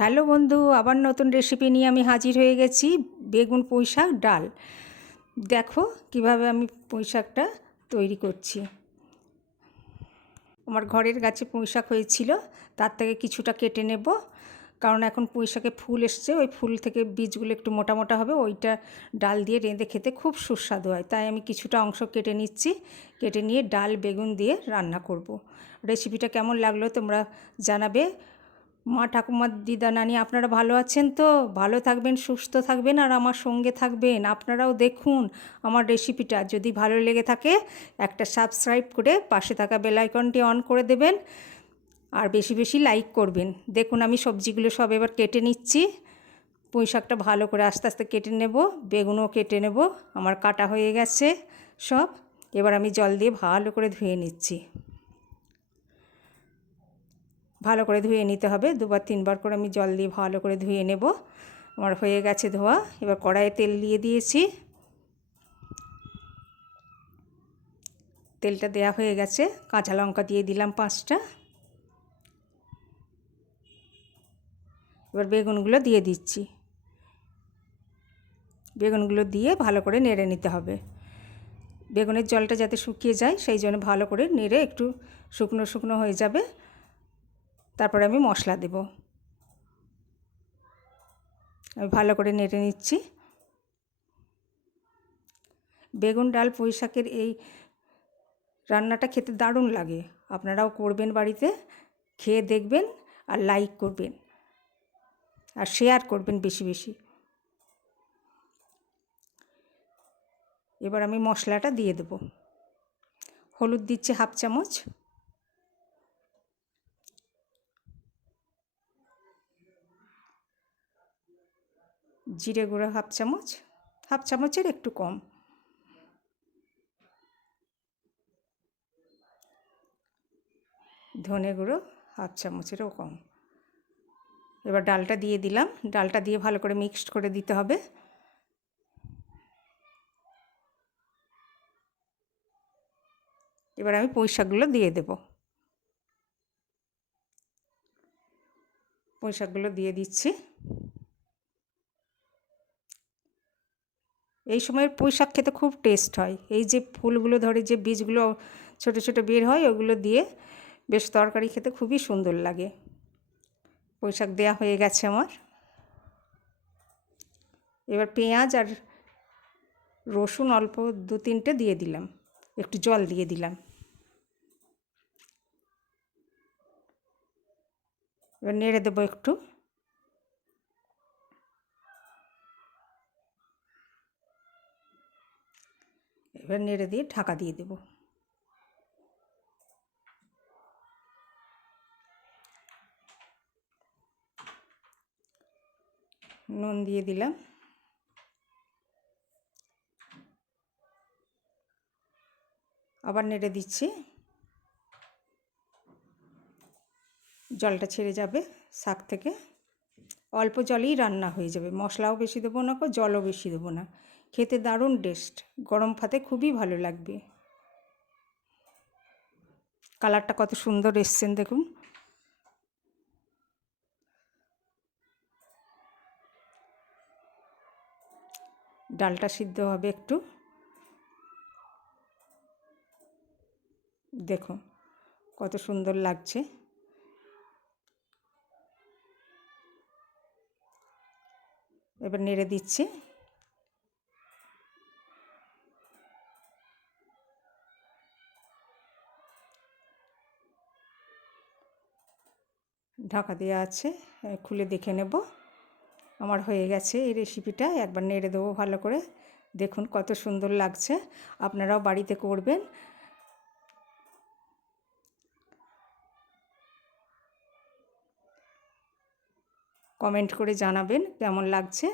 Hello বন্ধু, আবার নতুন রেসিপি নিয়ে আমি হাজির হয়ে গেছি। বেগুন পুঁই শাক ডাল। দেখো কিভাবে আমি পুঁই শাকটা তৈরি করছি। আমার ঘরের গাছে পুঁই শাক হয়েছিল, তার থেকে কিছুটা কেটে নেব, কারণ এখন পুঁই শাকে ফুল এসছে। ওই ফুল থেকে বীজগুলো একটু মোটা মোটা হবে, ওইটা ডাল দিয়ে রেঁধে খেতে খুব সুস্বাদু হয়। তাই আমি কিছুটা অংশ কেটে নিচ্ছি, কেটে নিয়ে ডাল বেগুন দিয়ে রান্না করব। রেসিপিটা কেমন লাগলো তোমরা জানাবে। মা ঠাকুমা দিদা নানি আপনারা ভালো আছেন তো? ভালো থাকবেন, সুস্থ থাকবেন, আর আমার সঙ্গে থাকবেন। আপনারাও দেখুন আমার রেসিপিটা। যদি ভালো লেগে থাকে একটা সাবস্ক্রাইব করে পাশে থাকা বেল আইকনটি অন করে দেবেন, আর বেশি বেশি লাইক করবেন। দেখুন আমি সবজিগুলো সব এবার কেটে নিচ্ছি। পুঁই শাকটা ভালো করে আস্তে আস্তে কেটে নেব, বেগুনও কেটে নেব। আমার কাটা হয়ে গেছে সব। এবার আমি জল দিয়ে ভালো করে ধুয়ে নিচ্ছি। ভালো করে ধুয়ে নিতে হবে, দুবার তিনবার করে আমি জল দিয়ে ভালো করে ধুয়ে নেব। আমার হয়ে গেছে ধোয়া। এবার কড়াইয়ে তেল দিয়ে দিয়েছি, তেলটা দেয়া হয়ে গেছে। কাঁচা লঙ্কা দিয়ে দিলাম 5টা। এবার বেগুনগুলো দিয়ে দিচ্ছি। বেগুনগুলো দিয়ে ভালো করে নেড়ে নিতে হবে। বেগুনের জলটা যাতে শুকিয়ে যায় সেই জন্য ভালো করে নেড়ে একটু শুকনো শুকনো হয়ে যাবে, তারপরে আমি মশলা দেব। আমি ভালো করে নেড়ে নিচ্ছি। বেগুন ডাল পুঁই শাকের এই রান্নাটা খেতে দারুণ লাগে। আপনারাও করবেন বাড়িতে, খেয়ে দেখবেন, আর লাইক করবেন, আর শেয়ার করবেন বেশি বেশি। এবার আমি মশলাটা দিয়ে দেব। হলুদ দিচ্ছি 1/2 চামচ, জিরে গুঁড়ো 1/2 চামচ, 1/2 চামচের একটু কম, ধনে গুঁড়ো 1/2 চামচেরও কম। এবার ডালটা দিয়ে দিলাম। ডালটা দিয়ে ভালো করে মিক্সড করে দিতে হবে। এবার আমি পুঁই শাকগুলো দিয়ে দেব। পুঁই শাকগুলো দিয়ে দিচ্ছি। এই সময়ের পুঁই শাক খেতে খুব টেস্ট হয়। এই যে ফুলগুলো ধরে যে বীজগুলো ছোটো ছোটো বের হয়, ওগুলো দিয়ে বেশ তরকারি খেতে খুবই সুন্দর লাগে। পুঁই শাক দেওয়া হয়ে গেছে আমার। এবার পেঁয়াজ আর রসুন অল্প 2-3টে দিয়ে দিলাম, একটু জল দিয়ে দিলাম। এবার নেড়ে দেবো একটু। এবার নেড়ে দিয়ে ঢাকা দিয়ে দেব। নুন দিয়ে দিলাম। আবার নেড়ে দিচ্ছি। জলটা ছেড়ে যাবে শাক থেকে, অল্প জলেই রান্না হয়ে যাবে। মশলাও বেশি দেবো না, জলও বেশি দেবো না। খেতে দারুণ টেস্ট, গরম ভাতে খুবই ভালো লাগবে। কালারটা কত সুন্দর এসছেন দেখুন। ডালটা সিদ্ধ হবে একটু, দেখুন কত সুন্দর লাগছে। এবার নেড়ে দিচ্ছি। ঢাকা দেওয়া আছে, খুলে দেখে নেব। আমার হয়ে গেছে এই রেসিপিটা। একবার নেড়ে দেবো ভালো করে। দেখুন কত সুন্দর লাগছে। আপনারাও বাড়িতে করবেন। কমেন্ট করে জানাবেন কেমন লাগছে।